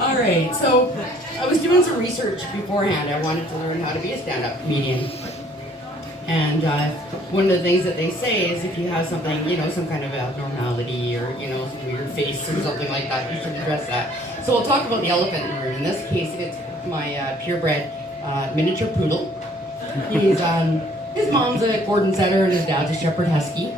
All right, so I was doing some research beforehand. I wanted to learn how to be a stand-up comedian. And one of the things that they say is if you have something, some kind of abnormality or, some weird face or something like that, you should address that. So we'll talk about the elephant in the room. In this case, it's my purebred miniature poodle. He's, his mom's a Gordon Setter and his dad's a Shepherd Husky.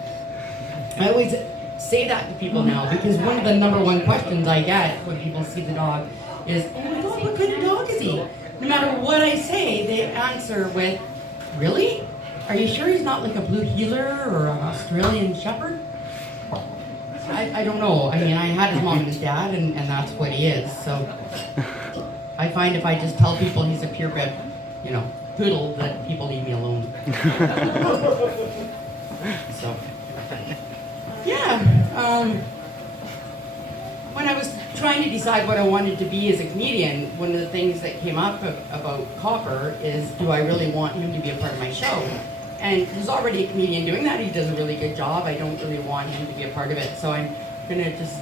I always say that to people now because one of the number one questions I get when people see the dog is, oh my God, what kind of dog is he? No matter what I say, they answer with, really? Are you sure he's not like a blue heeler or an Australian shepherd? I don't know. I mean, I had his mom and his dad, and that's what he is. So I find if I just tell people he's a purebred, poodle, that people leave me alone. So, yeah. When I was trying to decide what I wanted to be as a comedian, one of the things that came up about Copper is, do I really want him to be a part of my show? And there's already a comedian doing that. He does a really good job. I don't really want him to be a part of it. So I'm going to just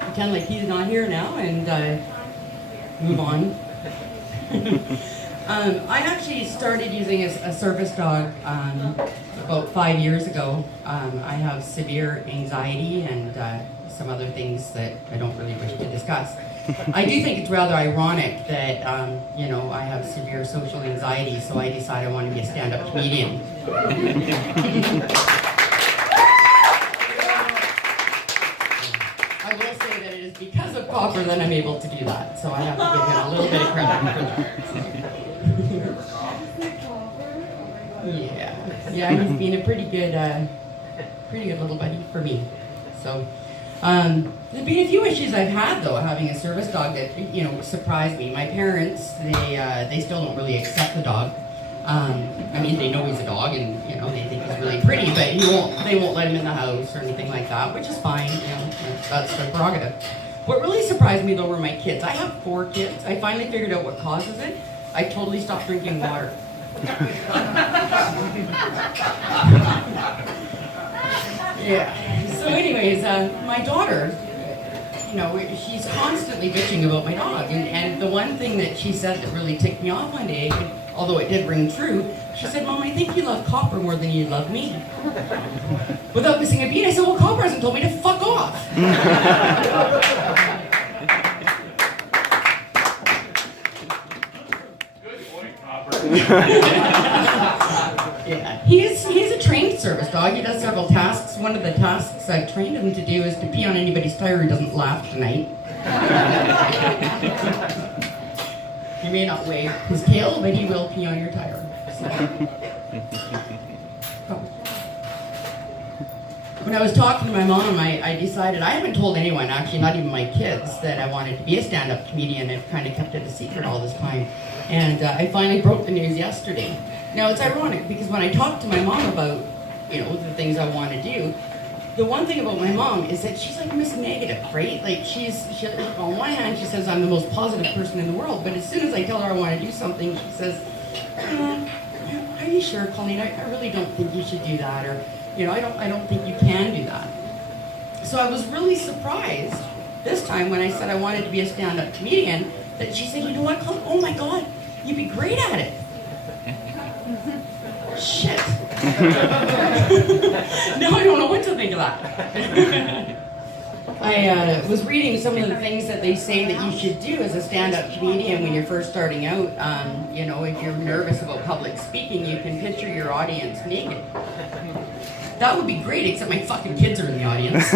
pretend like he's not here now and move on. I actually started using a service dog about 5 years ago. I have severe anxiety and some other things that I don't really wish to discuss. I do think it's rather ironic that, I have severe social anxiety, so I decided I wanted to be a stand-up comedian. I will say that it is because of Copper that I'm able to do that, so I have to give him a little bit of credit for that. Yeah, he's been a pretty good little buddy for me. So. There's been a few issues I've had though, having a service dog that surprised me. My parents, they still don't really accept the dog. They know he's a dog and they think he's really pretty, but they won't let him in the house or anything like that, which is fine. That's their prerogative. What really surprised me though were my kids. I have 4 kids. I finally figured out what causes it. I totally stopped drinking water. Yeah. So anyways, my daughter, she's constantly bitching about my dog. And the one thing that she said that really ticked me off one day, although it did ring true, she said, Mom, I think you love Copper more than you love me. Without missing a beat, I said, well, Copper hasn't told me to fuck off. Good point, Copper. Yeah, he's a trained service dog. He does several tasks. One of the tasks I've trained him to do is to pee on anybody's tire who doesn't laugh tonight. He may not wave his tail, but he will pee on your tire. So. When I was talking to my mom, I decided, I haven't told anyone, actually not even my kids, that I wanted to be a stand-up comedian. I've kind of kept it a secret all this time. And I finally broke the news yesterday. Now, it's ironic because when I talked to my mom about, the things I want to do, the one thing about my mom is that she's like Miss Negative, right? Like she on one hand, she says I'm the most positive person in the world, but as soon as I tell her I want to do something, she says, are you sure, Colleen? I really don't think you should do that, or, I don't think you can do that. So I was really surprised this time when I said I wanted to be a stand-up comedian, that she said, you know what, Colleen? Oh my God, you'd be great at it. Shit. Now I don't know what to think of that. I was reading some of the things that they say that you should do as a stand-up comedian when you're first starting out. If you're nervous about public speaking, you can picture your audience naked. That would be great, except my fucking kids are in the audience.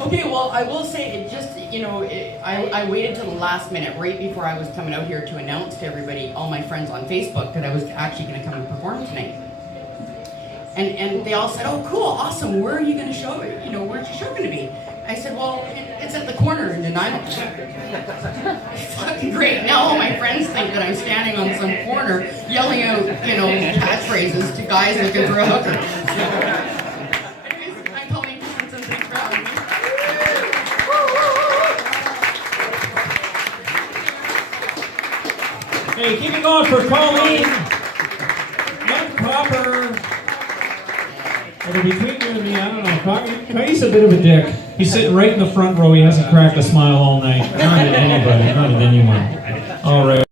Okay, well, I will say, it just, I waited till the last minute, right before I was coming out here to announce to everybody, all my friends on Facebook, that I was actually going to come and perform tonight. And they all said, oh, cool, awesome, where are you going to show it? Where's your show going to be? I said, well, it's at the corner in Nanaimo. Fucking great. Now all my friends think that I'm standing on some corner yelling out, catchphrases to guys looking for a hooker. I'm Colleen Christensen. Thanks for having me. Hey, keep it going for Colleen. Young Copper. Well, between you and me, I don't know. Coggy's a bit of a dick. He's sitting right in the front row. He hasn't cracked a smile all night. Not at anybody, not at anyone. All right.